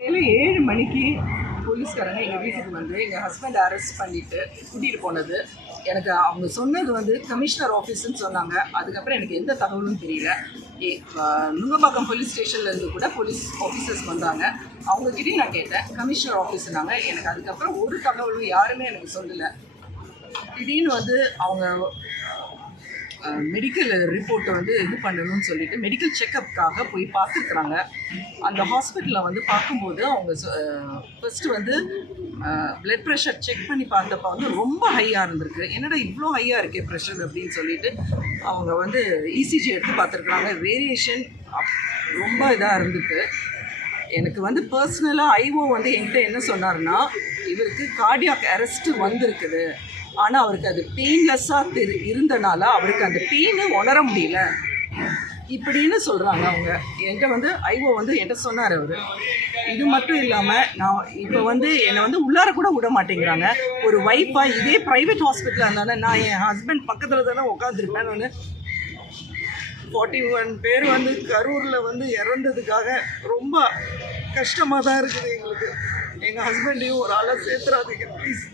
காலையில் 7 மணிக்கு போலீஸ்காரங்க எங்கள் வீட்டுக்கு வந்து எங்கள் ஹஸ்பண்டை அரெஸ்ட் பண்ணிவிட்டு கூட்டிகிட்டு போனது. எனக்கு அவங்க சொன்னது வந்து கமிஷனர் ஆஃபீஸுன்னு சொன்னாங்க. அதுக்கப்புறம் எனக்கு எந்த தகவலும் தெரியல. நுங்கம்பாக்கம் போலீஸ் ஸ்டேஷன்லேருந்து கூட போலீஸ் ஆஃபீஸர்ஸ் வந்தாங்க. அவங்கக்கிட்டையும் நான் கேட்டேன், கமிஷனர் ஆஃபீஸுனாங்க. எனக்கு அதுக்கப்புறம் ஒரு தகவலும் யாருமே எனக்கு சொல்லலை. திடீர்னு வந்து அவங்க மெடிக்கல் ரிப்போர்ட்டை வந்து இது பண்ணணும்னு சொல்லிட்டு மெடிக்கல் செக்கப்புக்காக போய் பார்த்துருக்குறாங்க. அந்த ஹாஸ்பிட்டலில் வந்து பார்க்கும்போது அவங்க ஃபஸ்ட்டு வந்து ப்ளட் ப்ரெஷர் செக் பண்ணி பார்த்தப்போ வந்து ரொம்ப ஹையாக இருந்திருக்கு. என்னடா இவ்வளோ ஹையாக இருக்கே ப்ரெஷர் அப்படின்னு சொல்லிட்டு அவங்க வந்து இசிஜி எடுத்து பார்த்துருக்குறாங்க. வேரியேஷன் ரொம்ப இதாக இருந்துருக்கு. எனக்கு வந்து பர்சனலாக ஐஓ வந்து என்கிட்ட என்ன சொன்னார்னா, இவருக்கு கார்டியாக் அரெஸ்ட்டு வந்திருக்குது, ஆனால் அவருக்கு அது பெயின்லெஸ்ஸாக இருந்தனால அவருக்கு அந்த பெயினை உணர முடியல இப்படின்னு சொல்கிறாங்க. அவங்க என்கிட்ட வந்து ஐஓ வந்து என்கிட்ட சொன்னார் அவர். இது மட்டும் இல்லாமல் நான் இப்போ வந்து என்னை வந்து உள்ளார கூட விட மாட்டேங்கிறாங்க. ஒரு வைஃபாக இதே ப்ரைவேட் ஹாஸ்பிட்டலாக இருந்தானே நான் என் ஹஸ்பண்ட் பக்கத்தில் தானே உட்காந்துருப்பேன்னு ஒன்று 41 பேர் வந்து கரூரில் வந்து இறந்ததுக்காக ரொம்ப கஷ்டமாக தான் இருக்குது எங்களுக்கு. எங்கள் ஹஸ்பண்டையும் ஒரு ஆளாக சேர்த்துறாதீங்க ப்ளீஸ்.